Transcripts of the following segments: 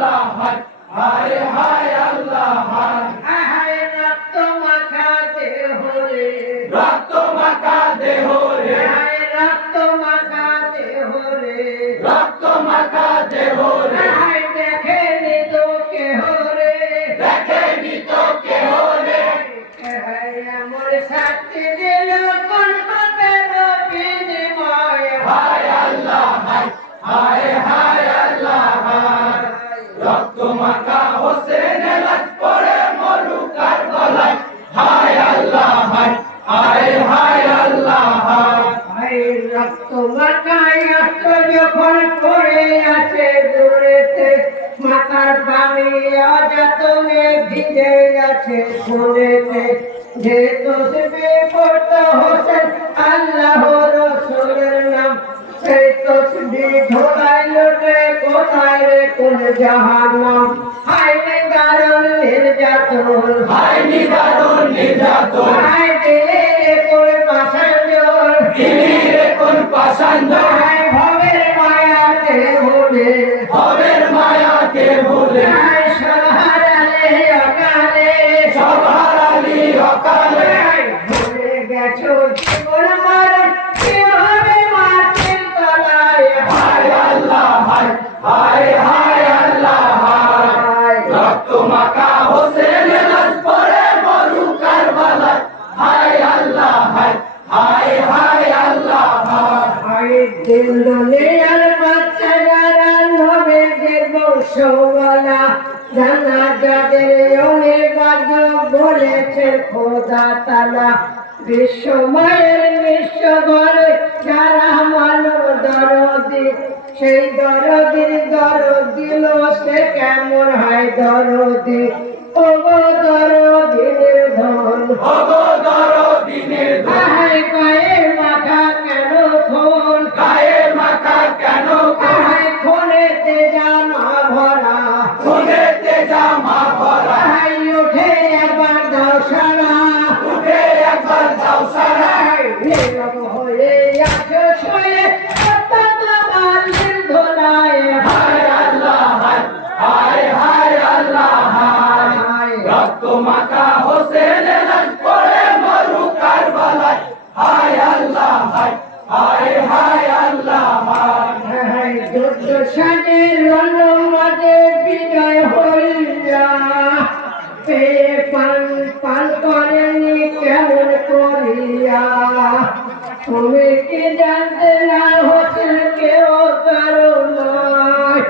আল্লাহ হায় হায় হায় আল্লাহ হায় হায় রক্ত মাখা দেহ রে রক্ত মাখা দেহ রে হায় রক্ত মাখা দেহ রে রক্ত মাখা দেহ রে হায় দেখেনি তো কেহ রে দেখেনি তো কেহ রে হায় আমার সাথে দিল কোন পাপের বিনিময় হায় আল্লাহ হায় হায় হায় আল্লাহ হায় রক্ত মাখা হোসেনের লাশ পড়ে মরু কারবালায় হায় আল্লাহ হায় হায় হায় আল্লাহ হায় হায় রক্ত মাখায় রক্ত যখন পড়ে আছে দূরেতে মাথার পানি অযত্নে ভিজে আছে শুনেতে যে তসবি পড়তে হোসেন আল্লাহ রসুলের নাম সেই তসবি ধোলাই লোটে কোথায় রে কোন জাহান্নাম হায় নিদারুণ নির্যাতন হায় নিদারুণ নির্যাতন হায় দিলে কোন পাষাণ দিলিরে কোন পাষাণ্ড হায় ভবের মায়াতে ভুলে ভবের মায়াকে ভুলে হায় সহারালে অকালে সব হারালি অকালে ভুলে গেছো জীবন মরণ কিভাবে মাটির তলায় হায় আল্লাহ হায় হায় হায় আল্লাহ হায় রক্ত মাখা হোসেনের লাশ পড়ে মরু কারবালায় হায় আল্লাহ হায় হায় হায় আল্লাহ হায় হায় দিল দুনিয়ার বাচ্চা যারা নবে যে বংশওয়ালা জানা যাদের অনেক বলেছে খোদা তালা বিশ্বময়ের নিঃস্ব ঘরে যারা মানব দরদি সেই দরদির দরদ দিল সে কেমন হয় দরদি ও গো দরদির ধন ওগো দরদিনের ধন হায় কয়ে মাথা কেন ফোন গায়ে মাখা কেন হায় খোলেতে জামা ভরা খুনেতে জামা ভরা হায় উঠে একবার দাও সারা উঠে একবার যাও সারা নীরব হয়ে আছো শুয়ে বালির ধোলায় হায় আল্লাহ হায় হায় হায় আল্লাহ হায় রক্ত মাখা হোসেনের লাশ পড়ে মরু কারবালায় হায় আল্লাহ হায় হায় হায় আল্লাহ হায় যুদ্ধ সাজের রণমাঝে বিজয় হইয়া পেয়ে পান পান করেনি কেমন করিয়া তুমি কি জানতে না হোসেন কেউ কারো নয়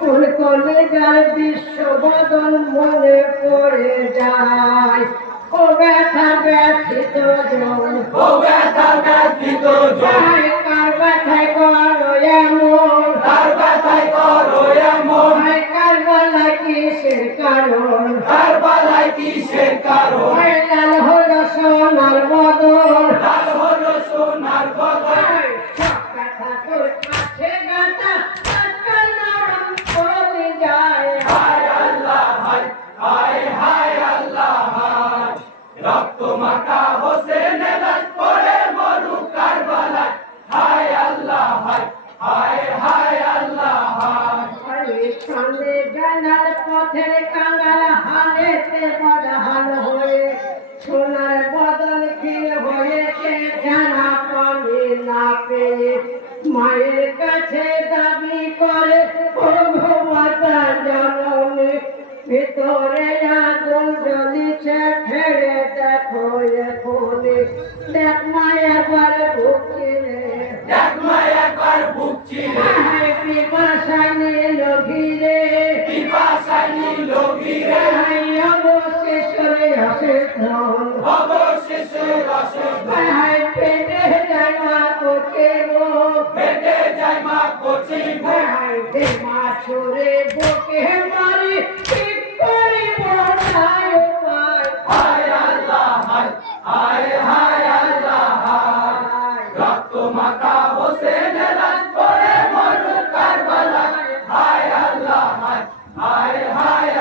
কোন কোনে যার বিশ্ব বদন মনে পড়ে যায় ও ব্যথা ব্যথিত জন ও ব্যথা ব্যথিত জন কার ব্যথায় করো এমন তার ব্যথায় করো এমন কারবালা কিসের কারণ কারবালায় কিসের কারণ লাল হলো সোনার বদল লাল হলো সোনার বদল কথা তোর কাছে গাতা আজকাল নরম করে যায় হায় আল্লাহ হায় হায় হায় আল্লাহ হায় রক্ত মাখা হোসেনের লাশ পড়ে মরু কারবালায় হায় আল্লাহ হায় হায় হায় আল্লাহ হায় সামনে জানার পথের কাঙ্গাল হালেতে বদহাল হয়ে সোনার বদল খেয়ে হয়েছে জানা পানি না পেয়ে মায়ের কাছে দাবি করে ও মাতা জননী ভিতরে আগুন জ্বলিছে ফেরে দেখো এখনই দেখ মায়াবার বুকে দেখ মা একবার বুক চিরে পিপাসায় নিল ঘিরে পিপাসায় নিল ঘিরে অবশেষে আসে ধন অবশেষে রসে পেটে যায় মা কোটে পেটে যায় মা কচি মা ছড়ে বুকে মারি ঠিক করে বড়ায় পায় হায় আল্লাহ হায় হায় হায় আল্লাহ হায় রক্ত মাখা হোসেনের লাশ পড়ে মরু কারবালায় হায় আল্লাহ হায় হায় হায়